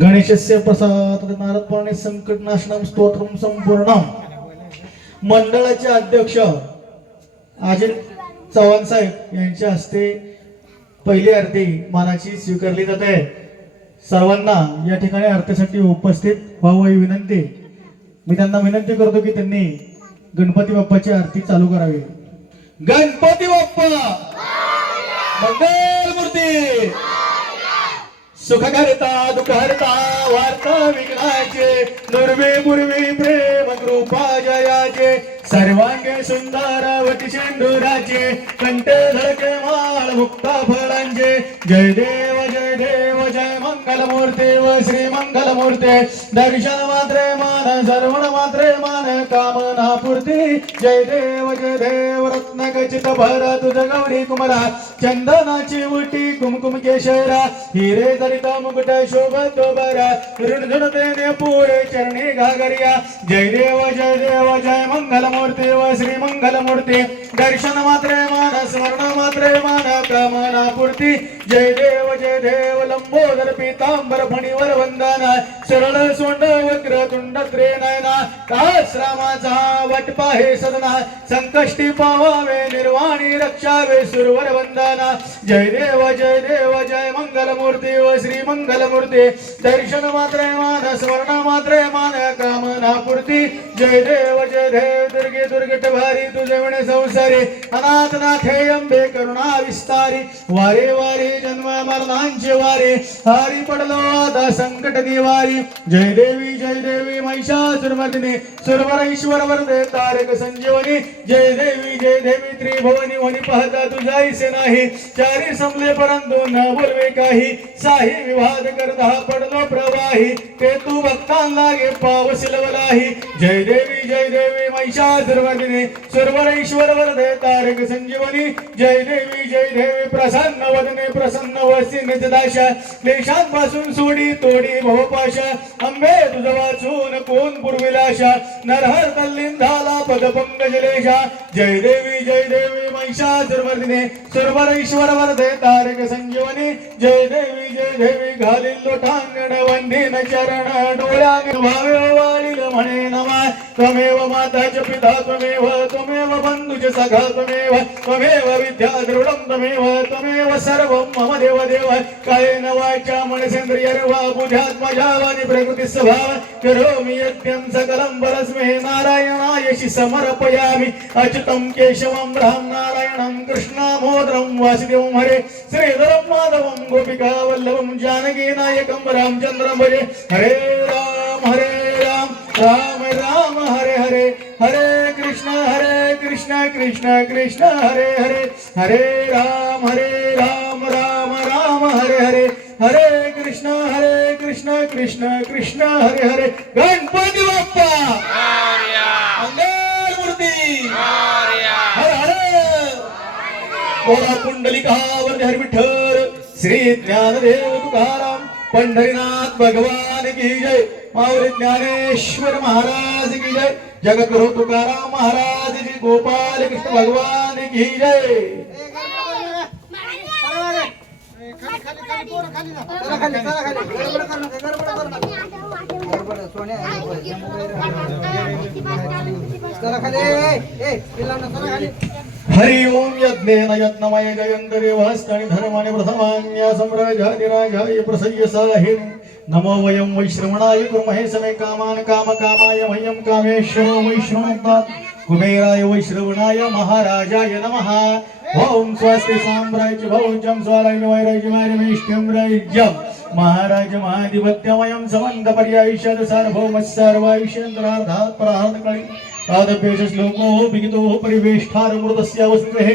गणेशस्य प्रसाद नारदपर्णे संकटनाशनम स्तोत्रम संपूर्णम। मंडळाचे अध्यक्ष अजित चव्हाण साहेब यांच्या हस्ते पहिली आरती मानाची स्वीकारली जाते। सर्वांना या ठिकाणी आरतीसाठी उपस्थित व्हावी विनंती। मी त्यांना विनंती करतो की त्यांनी गणपती बाप्पाची आरती चालू करावी। गणपती बाप्पा मंगल मूर्ती सुखकर्ता दुःखहर्ता वार्ता विघ्नाचे दुर्वे पूर्वी प्रेम कृपा जयाचे सर्वांगे सुंदर वटी शेंडुराचे कंठे धडके माळ मुक्ता फळांचे जय देव जय मंगल मूर्ती व श्री मंगल मूर्ती दर्शन मात्रे मान सर्वण मात्रे मान कामना पूर्ती जय देव रत्न खचित भर तुझ गौरी कुमरा चंदनाची उटी कुमकुम केशरा हिरे दरित मुकुट शोभत बरा ऋणधुणतेने पुरे चरणी घागरिया जय देव जय मंगल मूर्ती व श्री मंगल मूर्ती दर्शन मात्रे मान स्मरण मात्रे मान कामना पूर्ती जय देव लंबोदर पीतांबर फणीवर वंदना सरळ सोंड वक्र तुंड त्रे नयना कास रामाचा वटपा हे सदना संकष्टी पावावे निर्वाणी रक्षावे सुरवर वंदना जय देव जय मंगल मूर्ती व श्री मंगल मूर्ती दर्शन मात्रे मान स्मरण मात्रे मान कामना पूर्ती जय देव दुर्गे भारी तुझे म्हणे संसारी अनाथ नाथे अंबे करुणा विस्तारी वारे वारे जन्म मरणांचे वारे हारी पडलो आता संकट निवारी जय देवी महिषासुरमर्दिनी सुरवर ईश्वर वरदे तारक संजीवनी जय देवी त्रिभुवनी वनी पाहता तुझाईसे नाही चारी संपले परंतु न बोलवे काही साही विवाद करता पडलो प्रवाही ते तू भक्तांना लागे पावसिलवलाही जय देवी महिषासुरमर्दिनी सुरवर ईश्वर वरदे तारक संजीवनी जय देवी प्रसन्न वदने प्रसन्न वसी निजदाशा क्लेशांपासून सोडी तोडी भवपाशा अंबे तुझ वाचून कोण पूर्विलाशा नरहर तल्लीन झाला पदपंकजलेशा जय देवी महिषासुरमर्दिनी सुरवर ईश्वर वरदे तारक संजीवनी जय देवी घालील लोटांगण वंदीन चरण डोळ्याने भावे वाळील म्हणे नमा त्वमेव माताच पिता त्वमेव बंधुच सखा त्वमेव विद्या दृढं त्वमेव सर्वं मम देव कायेन वाचा मनसेन्द्रियर्वा बुद्ध्यात्मजावानि प्रकृति स्वभाव करोमि यज्ञं सकलं परस्मै नारायणाय शि समर्पयामि अच्युतं केशवं राम नारायणं कृष्णामोदरं वासुदेवं हरे श्रीधरं माधवं गोपिका वल्लभं जानकी नायकं रामचन्द्रं भजे हरे राम राम राम हरे हरे हरे कृष्ण कृष्ण हरे हरे राम राम हरे हरे कृष्ण कृष्ण हरे गणपती बाप्पा मंगल मूर्ती हर हर बोला पुंडलिका वरदे हरी विठ्ठल श्री ज्ञानदेव तुकाराम पंढरीनाथ भगवान की जय माऊली ज्ञानेश्वर महाराज की जय जगद्गुरु तुकाराम महाराज जी गोपाल कृष्ण भगवान की जय। हरि ओम यज्ञेन यज्ञमय जयन्त देवहस्तानि धर्माणि प्रथमान्या सम्राजाधिराजाय प्रसय्यसाहि नमो वयं वैश्रवणाय कुर्महे समे कामान् कामकामाय मह्यं कामेश्वरो वैश्रवणात् कुबेराय वैश्रवणाय महाराजाय नमः। ओम स्वस्ति साम्राज्य भौजं स्वालय वैराज्यमार्यमेष्टं राज्यं महाराज महाधिपत्यमयं समन्त पर्यायिषद सार्वभौम सर्वायुषेन्द्रार्धात् परार्धकळि तादभ्येष श्लोको विगितो परिवेष्टारमृतस्य वसुतेः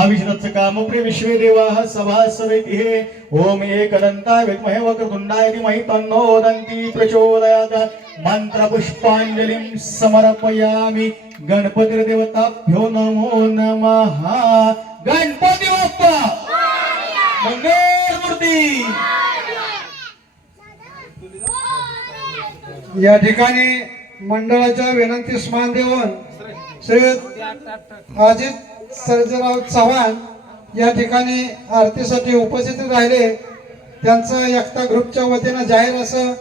आविशदत्स कामप्रिय विश्वे देवाः सभासवेतिः ओम एकदन्ताय विद्महे वक्रतुण्डाय धीमहि तन्नो दन्ति प्रचोदयात् मंत्र पुष्पांजलिं समर्पयामि गणपतिर्देवताभ्यो नमो नमः। गणपती बाप्पा मंगल मूर्ती। या ठिकाणी मंडळाच्या विनंतीस मान देऊन श्री अजित सर्जेराव चव्हाण या ठिकाणी आरतीसाठी उपस्थित राहिले। त्यांचं एकता ग्रुपच्या वतीने जाहीर असं